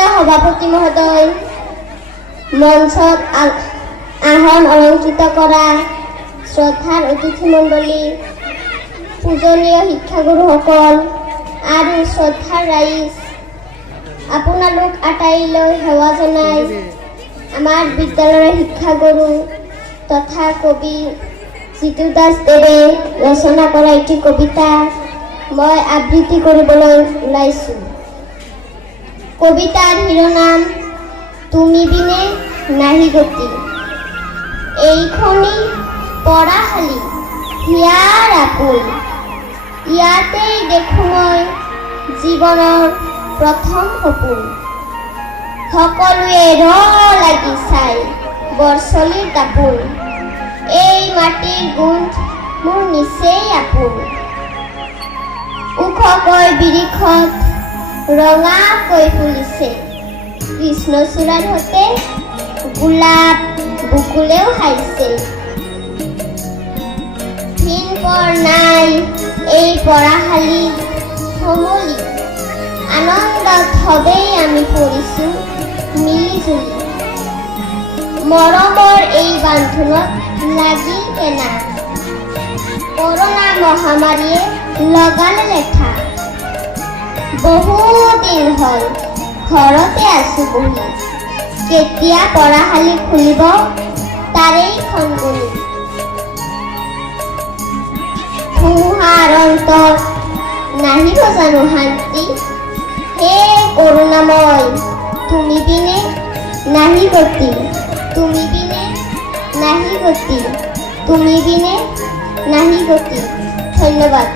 মাননীয় সভাপতি মহোদয়, মঞ্চত আসন অলংকৃত কৰা শ্ৰদ্ধাৰ অতিথিমণ্ডলী, পূজনীয় শিক্ষাগুৰুসকল আৰু শ্ৰদ্ধাৰ ৰাইজ, আপোনালোক আটাইলৈ সেৱা জনাই আমাৰ বিদ্যালয়ৰ শিক্ষাগুৰু তথা কবি জিতু দাসদেৱে ৰচনা কৰা এটি কবিতা মই আবৃত্তি কৰিবলৈ ওলাইছোঁ। কবিতাৰ শিৰোনাম তুমি বিনে নাহি গতি। এইখনি পৰাশালী হিয়াৰ আপোন, ইয়াতেই দেখোঁ মই জীৱনৰ প্ৰথম সপোন। সকলোৱে লাগি চাই বৰছলিৰ দাপোন, এই মাটিৰ গোন্ধ মোৰ নিচেই আপোন। ওখকৈ বিৰিখত ৰঙাকৈ ফুলিছে, কৃষ্ণচূড়াৰ সতে গোলাপ বুকুলেও খাইছে। ভিন পৰ নাই এই পৰাশালী সমলি, আনন্দত সবেই আমি পৰিছোঁ মিলিজুলি। মৰমৰ এই বান্ধোনত লাগিল কেনা, কৰোনা মহামাৰীয়ে লগালে লেঠা। বহুদিন হ'ল ঘৰতে আছোঁ বহি, কেতিয়া পৰাশালী খুলিব তাৰেই খংগুলি। ধুমুহাৰ অন্তত নাহিব জানো শান্তি, হে কৰোণাময় তুমি বিনে নাহি গতি। তুমি বিনে নাহি গতি, তুমি বিনে নাহি গতি। ধন্যবাদ।